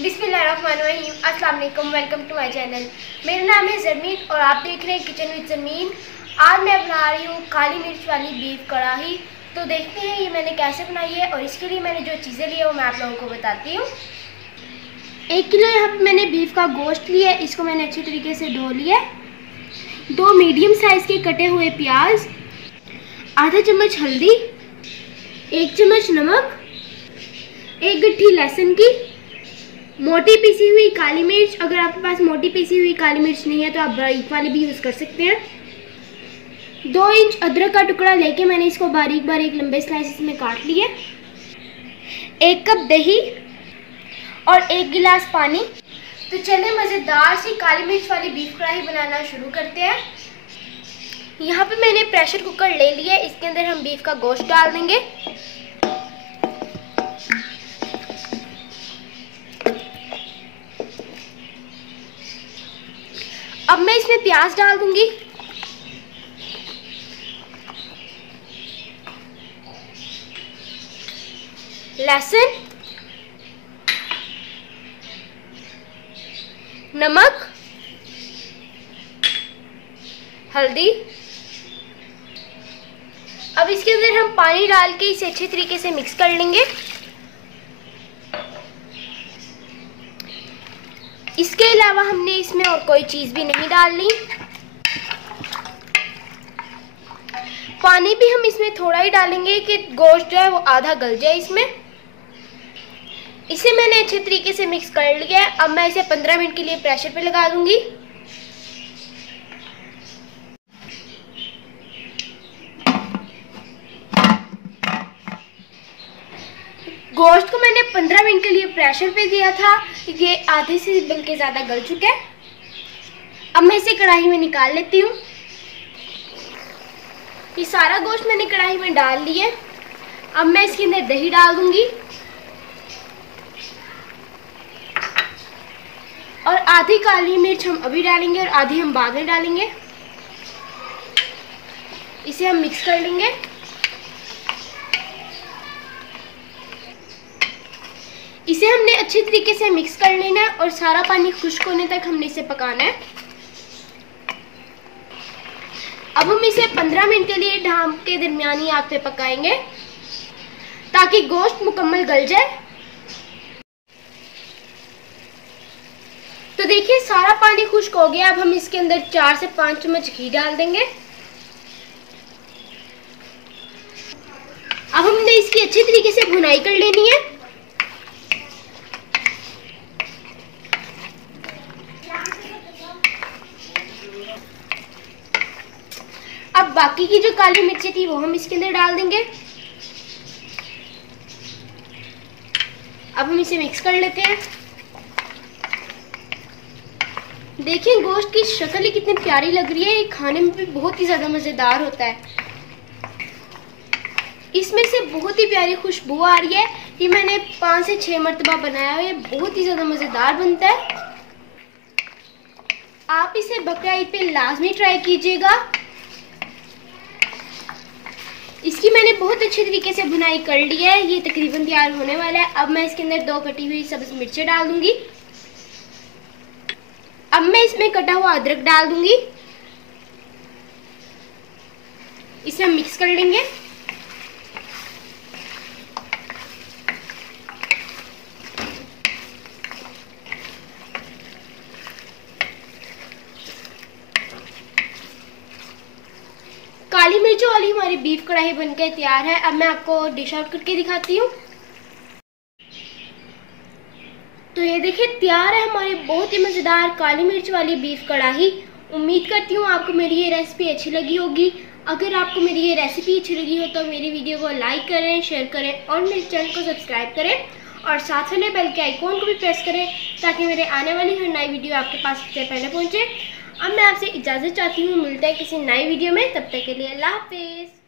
बिस्मिल्लाहिर्रहमानिर्रहीम। अस्सलाम वालेकुम, वेलकम टू माय चैनल। मेरा नाम है ज़रमीन और आप देख रहे हैं किचन विद ज़रमीन। आज मैं बना रही हूँ काली मिर्च वाली बीफ कढ़ाई। तो देखते हैं ये मैंने कैसे बनाई है और इसके लिए मैंने जो चीज़ें ली है वो मैं आप लोगों को बताती हूँ। 1 किलो यहाँ पर मैंने बीफ का गोश्त लिया है, इसको मैंने अच्छी तरीके से धो लिया है। 2 मीडियम साइज़ के कटे हुए प्याज, आधा चम्मच हल्दी, 1 चम्मच नमक, 1 गट्ठी लहसुन की, मोटी पीसी हुई काली मिर्च। अगर आपके पास मोटी पीसी हुई काली मिर्च नहीं है तो आप बारीक वाली भी यूज़ कर सकते हैं। 2 इंच अदरक का टुकड़ा लेके मैंने इसको बारीक बारीक लंबे स्लाइसेस में काट लिया। 1 कप दही और 1 गिलास पानी। तो चलिए मज़ेदार सी काली मिर्च वाली बीफ कढ़ाई बनाना शुरू करते हैं। यहाँ पे मैंने प्रेशर कुकर ले लिया है, इसके अंदर हम बीफ का गोश्त डाल देंगे। अब मैं इसमें प्याज डाल दूंगी, लहसुन, नमक, हल्दी। अब इसके अंदर हम पानी डाल के इसे अच्छे तरीके से मिक्स कर लेंगे। इसके अलावा हमने इसमें और कोई चीज़ भी नहीं डालनी। पानी भी हम इसमें थोड़ा ही डालेंगे कि गोश्त जो है वो आधा गल जाए इसमें। इसे मैंने अच्छे तरीके से मिक्स कर लिया है। अब मैं इसे 15 मिनट के लिए प्रेशर पे लगा दूंगी। गोश्त को मैंने 15 मिनट के लिए प्रेशर पे दिया था, ये आधे से बल्कि ज़्यादा गल चुका है। अब मैं इसे कढ़ाई में निकाल लेती हूँ। ये सारा गोश्त मैंने कढ़ाई में डाल लिया है। अब मैं इसके अंदर दही डाल दूंगी और आधी काली मिर्च हम अभी डालेंगे और आधी हम बाद में डालेंगे। इसे हम मिक्स कर लेंगे। इसे हमने अच्छी तरीके से मिक्स कर लेना है और सारा पानी खुश्क होने तक हमने इसे पकाना है। अब हम इसे 15 मिनट के लिए ढांप के दरमियानी आंच पे पकाएंगे ताकि गोश्त मुकम्मल गल जाए। तो देखिए सारा पानी खुश्क हो गया। अब हम इसके अंदर 4 से 5 चम्मच घी डाल देंगे। अब हमने इसकी अच्छी तरीके से भुनाई कर लेनी है। अब बाकी की जो काली मिर्ची थी वो हम इसके अंदर डाल देंगे। अब हम इसे मिक्स कर लेते हैं। देखिए गोश्त की शक्ल ही कितनी प्यारी लग रही है। ये खाने में भी बहुत ही ज़्यादा मज़ेदार होता है। इसमें से बहुत ही प्यारी खुशबू आ रही है। ये मैंने 5 से 6 मरतबा बनाया है। ये बहुत ही ज़्यादा मज़ेदार बनता है। आप इसे बकरा ईद पे लाजमी ट्राई कीजिएगा। इसकी मैंने बहुत अच्छे तरीके से भुनाई कर ली है। ये तकरीबन तैयार होने वाला है। अब मैं इसके अंदर 2 कटी हुई सब्ज़ मिर्चें डाल दूंगी। अब मैं इसमें कटा हुआ अदरक डाल दूंगी। इसे हम मिक्स कर लेंगे। काली मिर्चों वाली हमारी बीफ कढ़ाई बनकर तैयार है। अब मैं आपको डिश आउट करके दिखाती हूँ। तो ये देखिए तैयार है हमारी बहुत ही मज़ेदार काली मिर्च वाली बीफ कढ़ाई। उम्मीद करती हूँ आपको मेरी ये रेसिपी अच्छी लगी होगी। अगर आपको मेरी ये रेसिपी अच्छी लगी हो तो मेरी वीडियो को लाइक करें, शेयर करें और मेरे चैनल को सब्सक्राइब करें और साथ वाले बेल के आइकॉन को भी प्रेस करें ताकि मेरे आने वाली हर नई वीडियो आपके पास सबसे पहले पहुँचे। अब मैं आपसे इजाज़त चाहती हूँ। मिलते हैं किसी नई वीडियो में, तब तक के लिए अल्लाह हाफिज़।